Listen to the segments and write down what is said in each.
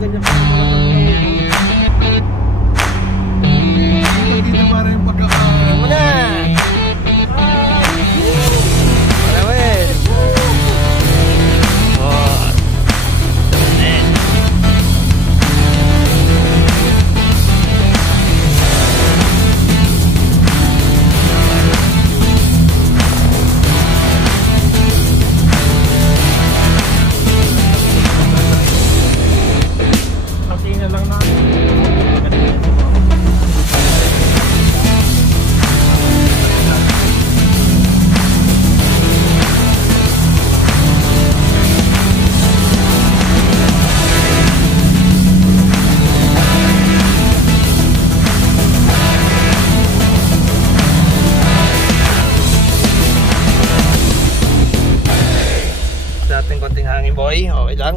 ganyan pa mga dito para yung pagkakaroon mo na. Maraming konting hangin boy, okay lang.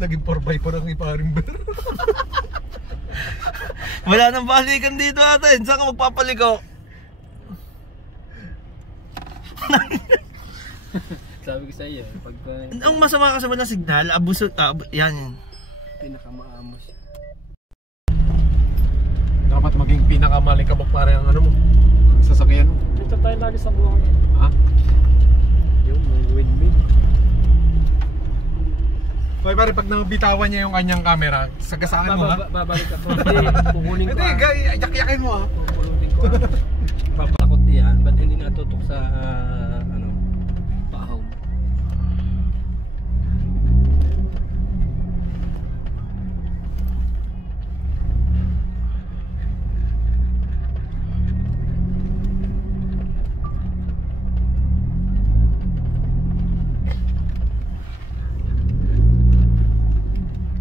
Naging 4x4 ang iparing ber. Wala nang balikan dito atin. Saan ka magpapaliko? Sabi ko sa iyo, pag ang masama kasi wala signal, abusot, yan. Pinakamaamos. Dapat maging pinakamalikabok para ang ano mo, ang sasakyan mo. Dito tayo lagi sa buhangin. Ha? Yung may windmill. Hoy pare, pag nabitawan niya yung kanyang camera, sagasaan mo ha? Babalik ako. Hindi, pukunin ko. Hindi, yak-yakin mo ha? Pupulutin ko. Papakot yan, ba't hindi natutok sa ano, pahaw?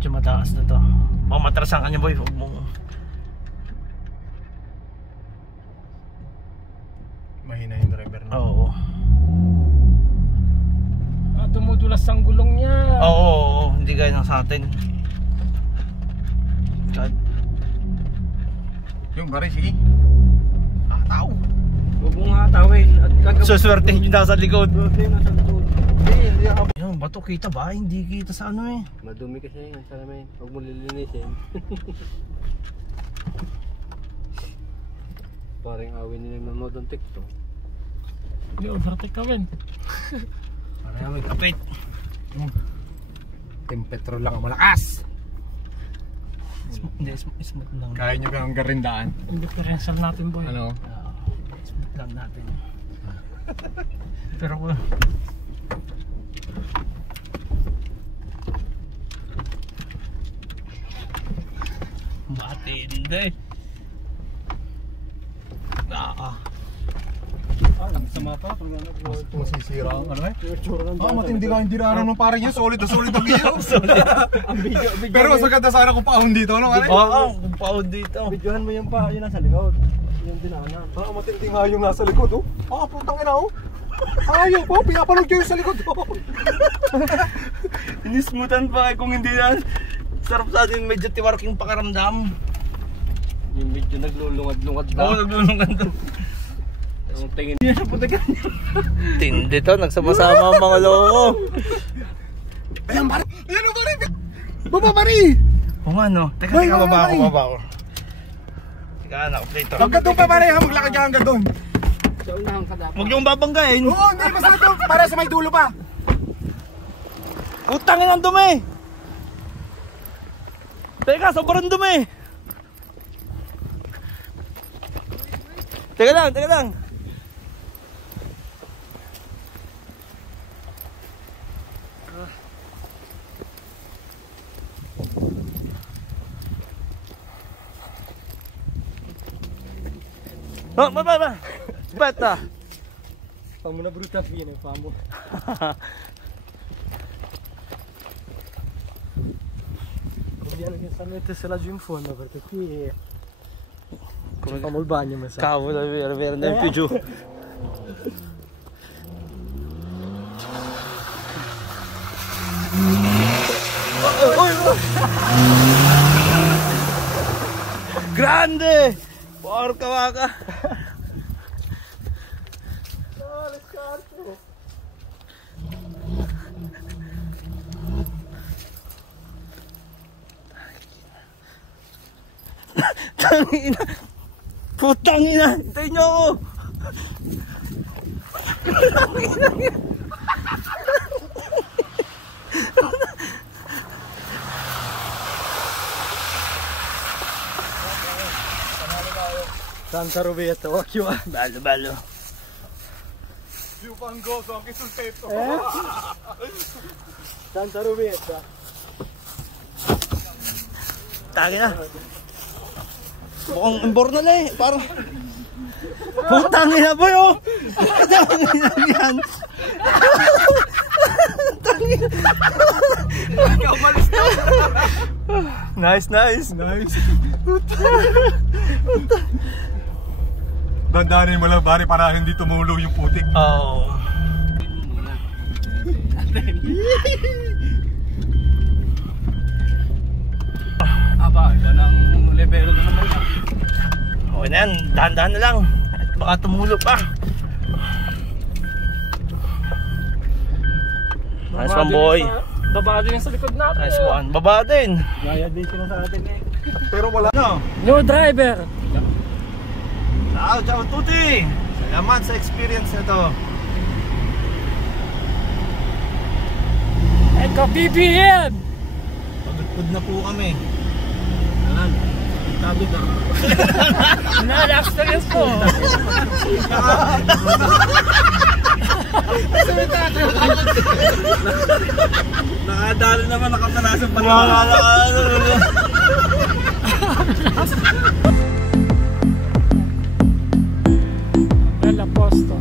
Mataas na to. Baka matrasan ka niya boy. Huwag mo. Mahina yung driver na. Oo. Dumudulas ang gulong niya. Oo. Hindi gaya ng sa atin. God. Yung pare, sige. Tao. Huwag mong hatawin. Suswertehin yung nasa likod. Nasa likod. Hindi ako. Yung bato kita ba? Hindi kita sa ano eh. Madumi kasi yun, salamin. Huwag mo lilinisin. Parang awin nila ng nanonood ng TikTok. Hindi, overtake ka rin. Parang may kapit. Team Petrol lang ang malakas. Hindi, smooth lang. Kaya nyo kang garindaan. Yung differential natin boy. Ano? Smooth lang natin. Pero matindi. Sama pa. Masisira ang ano eh. Matindi nga yung dinaanan ng pare niya. Solid na solid ang iyo. Ang video. Pero mas maganda sana kung paahon dito. Ano pare? Oo, kung paod dito. Videohan mo yung pa, yun nasa likod. Yung dinaanan. Matindi nga yung nasa likod oh. Putang ina oh. Ayaw po, pinapanood ko yung sa likod oh. Inismutan pa kung hindi na. Sarap sa atin, medyo tiwarking pakaramdam. Yung video naglulungad-lungad na. Oo, naglulungad to. Ang tingin niya sa putagan niya. Tindi to, nagsama-sama ang mga loko. Ayan pare! Ayan o pare! Baba pare! Oo nga no, teka, baba ako. Teka, anak, plate. Hanggang doon pa pare ha, maglakad ka hanggang doon. Sa unahan ka dapat. Huwag yung babanggain. Oo, hindi, basta doon, para sa may dulo pa. Utangin ang dumi! Teka, sobrang dumi! Teka lang! Oh, ba. Aspetta. Fammi una brutta fine, famo. Conviene che si mettesse laggiù in fondo perché qui facciamo il bagno, mi sa. Cavolo, è vero, andiamo più giù. Grande! Porca vaca! Putang ina. Putang ina. Hintayin nyo ako. Santa Roberta, occhio. Bello, bello. Più fangoso anche sul tetto. Santa Roberta. Tagi na. Mukhang imbornal eh. Parang... Putang ina boy oh. Putang ina yan. Putang ina. Ikaw malis na. Nice, nice. Nice. Dandanin mo lang pare para hindi tumulo yung putik. Oh. Aba, yan ang level na naman yan. Okay na yan, dahan-dahan na lang. Baka tumulo pa. Nice one boy. Baba din sa likod natin. Nice one. Baba din. Gaya din sila sa atin eh. Pero wala. No. New driver. Ciao, ciao tutti. Salamat sa experience na to. Eko BBM. Pagod na po kami. Na-experience po. Nakadalo naman, nakapanasan pa naman. Bella posto.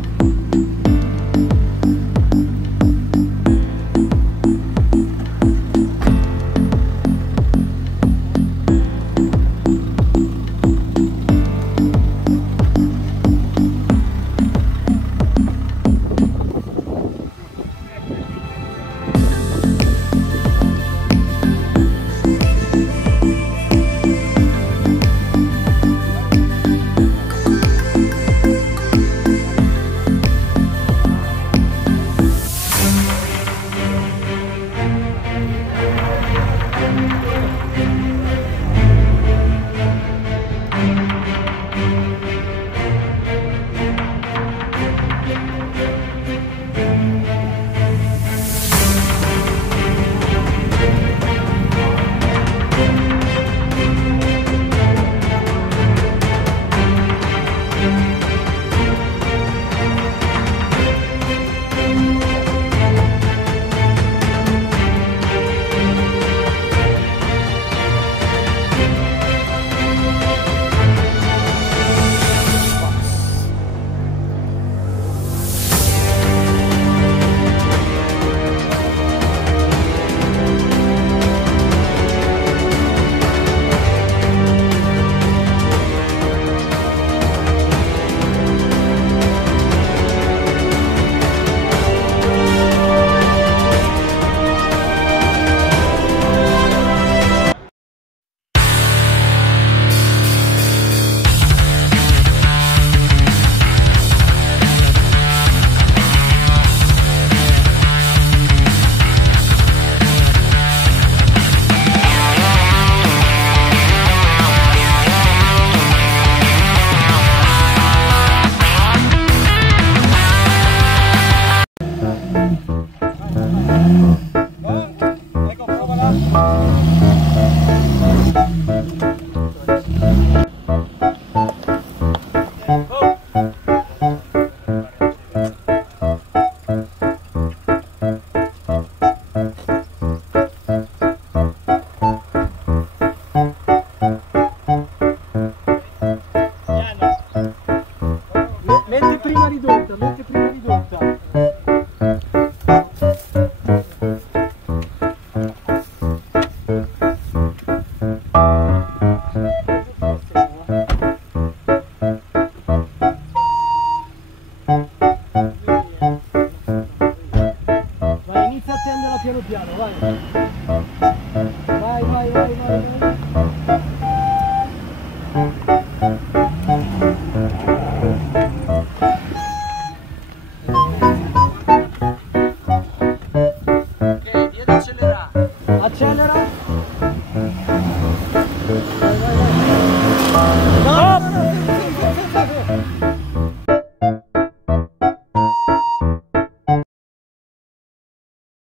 Accelera.